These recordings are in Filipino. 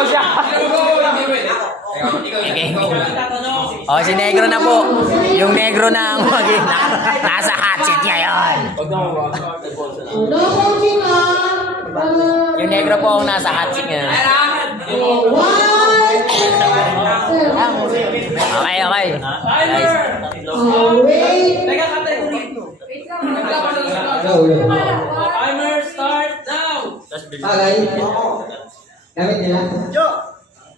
Nakaw siya. Oh, si Negro na po. Yung Negro na ang nasa hot seat niya yun. Yung Negro po ang nasa hot seat niya. Okay, okay. Guys. Timer start now. Bagay. Gamit nila. Jo,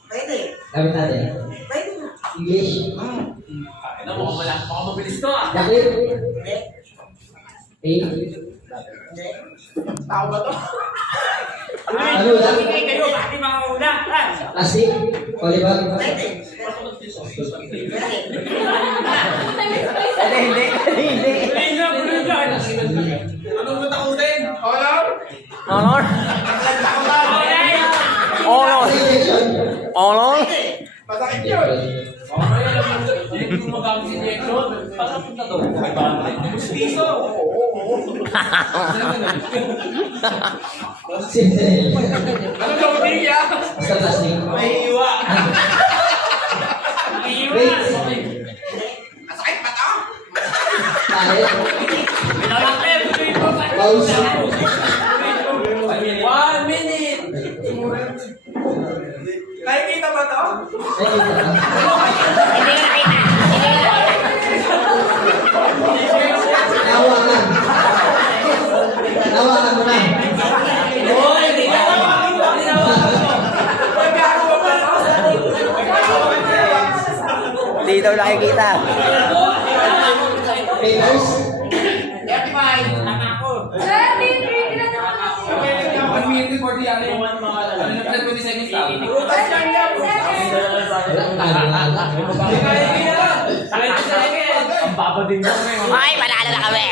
pwede. Gamit natin. Pwede na. English. Ano mo, baka mabilis to ah. Daklit. Hindi. Eh. Hindi. Tao ba to? Ano lang? Kayo, pati mga una. Plastic. Oliver. Pwede. Hindi. Anong mo takutin? Honor? Honor? Honor? Honor? Masakit yun. Okay, alam mo, hindi ko magamit si Jackson. Parang punta doon. Piso. Anong loading niya? Basta plastic. May iwa. Wait. Masakit ba to? Kahit. Pinalakit. Pause. 1 minute. Nakikita ba to? Nawakan. Nawakan mo na. Hoy, hindi na. Hindi daw nakikita. Papers. 35. Tama ako. 1 minute 40 yan. Ano na 20 seconds lang? Walang tala. Ang baba din mo. Ay, panalo na kami!